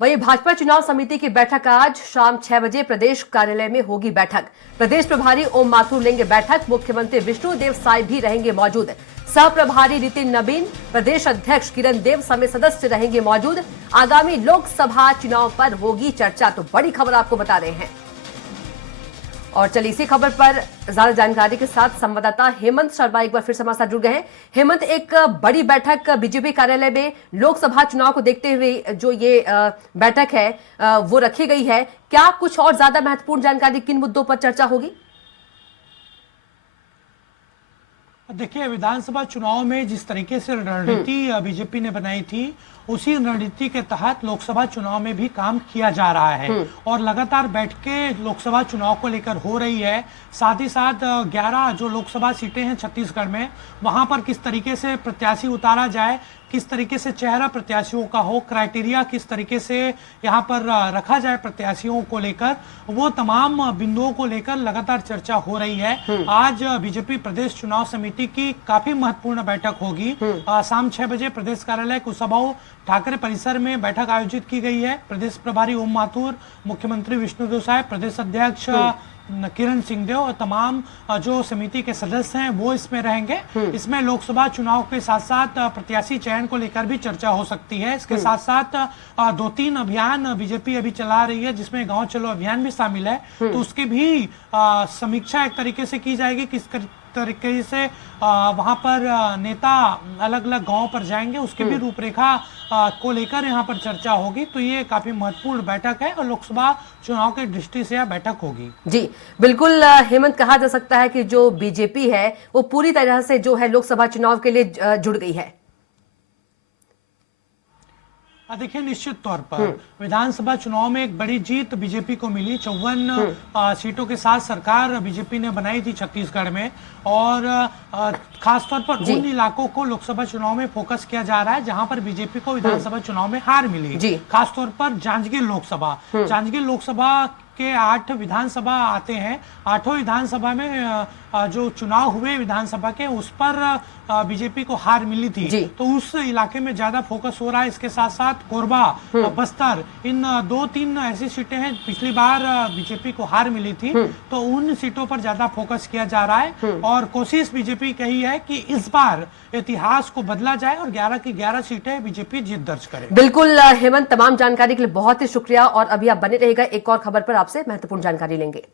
वहीं भाजपा चुनाव समिति की बैठक आज शाम 6 बजे प्रदेश कार्यालय में होगी बैठक। प्रदेश प्रभारी ओम माथुर लेंगे बैठक। मुख्यमंत्री विष्णुदेव साय भी रहेंगे मौजूद। सह प्रभारी नितिन नबीन, प्रदेश अध्यक्ष किरण देव समेत सदस्य रहेंगे मौजूद। आगामी लोकसभा चुनाव पर होगी चर्चा, तो बड़ी खबर आपको बता रहे हैं। और चलिए इसी खबर पर ज्यादा जानकारी के साथ संवाददाता हेमंत शर्मा एक बार फिर से हमारे साथ जुड़ गए हैं। हेमंत, एक बड़ी बैठक बीजेपी कार्यालय में लोकसभा चुनाव को देखते हुए जो ये बैठक है वो रखी गई है, क्या कुछ और ज्यादा महत्वपूर्ण जानकारी, किन मुद्दों पर चर्चा होगी? देखिए, विधानसभा चुनाव में जिस तरीके से रणनीति बीजेपी ने बनाई थी, उसी रणनीति के तहत लोकसभा चुनाव में भी काम किया जा रहा है और लगातार बैठकें लोकसभा चुनाव को लेकर हो रही है। साथ ही साथ 11 जो लोकसभा सीटें हैं छत्तीसगढ़ में, वहां पर किस तरीके से प्रत्याशी उतारा जाए, किस तरीके से चेहरा प्रत्याशियों का हो, क्राइटेरिया किस तरीके से यहाँ पर रखा जाए प्रत्याशियों को लेकर, वो तमाम बिंदुओं को लेकर लगातार चर्चा हो रही है। आज बीजेपी प्रदेश चुनाव समिति की काफी महत्वपूर्ण बैठक होगी। शाम 6 बजे प्रदेश कार्यालय कुशाभाऊ ठाकरे परिसर में बैठक आयोजित की गई है। प्रदेश प्रभारी ओम माथुर, मुख्यमंत्री विष्णुदेव साय, प्रदेश अध्यक्ष किरण सिंहदेव और तमाम जो समिति के सदस्य हैं वो इसमें रहेंगे। इसमें लोकसभा चुनाव के साथ साथ प्रत्याशी चयन को लेकर भी चर्चा हो सकती है। इसके साथ साथ 2-3 अभियान बीजेपी अभी चला रही है, जिसमें गांव चलो अभियान भी शामिल है, तो उसकी भी समीक्षा एक तरीके से की जाएगी। किस तरीके से वहां पर नेता अलग अलग गांव पर जाएंगे, उसके भी रूपरेखा को लेकर यहां पर चर्चा होगी। तो ये काफी महत्वपूर्ण बैठक है और लोकसभा चुनाव की दृष्टि से यह बैठक होगी। जी बिल्कुल हेमंत, कहा जा सकता है कि जो बीजेपी है वो पूरी तरह से जो है लोकसभा चुनाव के लिए जुड़ गई है। देखिए, निश्चित तौर पर विधानसभा चुनाव में एक बड़ी जीत बीजेपी को मिली। 54 सीटों के साथ सरकार बीजेपी ने बनाई थी छत्तीसगढ़ में और खासतौर पर उन इलाकों को लोकसभा चुनाव में फोकस किया जा रहा है जहां पर बीजेपी को विधानसभा चुनाव में हार मिली। खासतौर पर जांजगीर लोकसभा के 8 विधानसभा आते हैं। 8 विधानसभा में जो चुनाव हुए विधानसभा के, उस पर बीजेपी को हार मिली थी, तो उस इलाके में ज्यादा फोकस हो रहा है। इसके साथ साथ कोरबा, बस्तर, इन 2-3 ऐसी सीटें हैं पिछली बार बीजेपी को हार मिली थी, तो उन सीटों पर ज्यादा फोकस किया जा रहा है और कोशिश बीजेपी कही है कि इस बार इतिहास को बदला जाए और 11 की 11 सीटें बीजेपी जीत दर्ज करे। बिल्कुल हेमंत, तमाम जानकारी के लिए बहुत ही शुक्रिया और अभी आप बने रहेगा, एक और खबर पर आपसे महत्वपूर्ण जानकारी लेंगे।